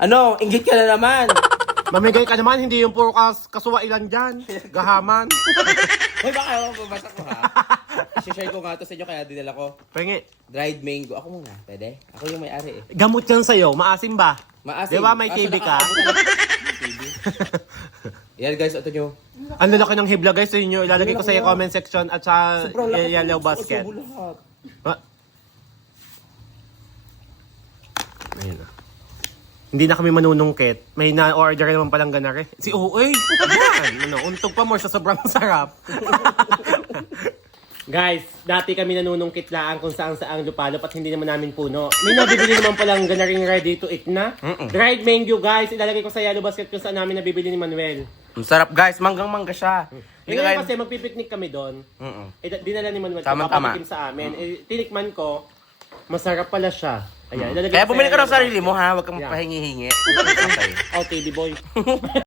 Ano, inggit ka na naman. Mamigay ka naman, hindi yung puro kasuwailan dyan. Gahaman. Hoy, baka ako babasa ko ha. I-share ko nga to sa inyo kaya dinala ko. Pengi. Dried mango. Ako muna, pwede? Ako yung may-ari eh. Gamot yan sa'yo, maasim ba? Maasim. Di ba may TB ka? TB. Yan guys, ito nyo. Ang lalaki ng hibla guys sa inyo. Ilalagay ko sa iyo comment section at sa yellow basket. Ah. Ayun na. Hindi na kami manunungkit. May na-order naman palang ganare. Si Uy! Yan! Untog pa more sa sobrang sarap. Guys, dati kami nanunungkit laan kung saan lupalop at hindi naman namin puno. May nabibili naman palang ganaring ready to eat na. Dried mango guys. Ilalagay ko sa yellow basket kung saan namin nabibili ni Manuel. Ang sarap guys, manggang-mangga siya. Ngayon kasi magpipiknik kami doon. Dinala ni Manuel. Tama-tama. Papatikim sa amin. Tinikman ko, masarap pala siya. Ayan, Kaya bumili ka ng sa sarili mo ha, huwag kang pahingi-hingi. Okay, di boy.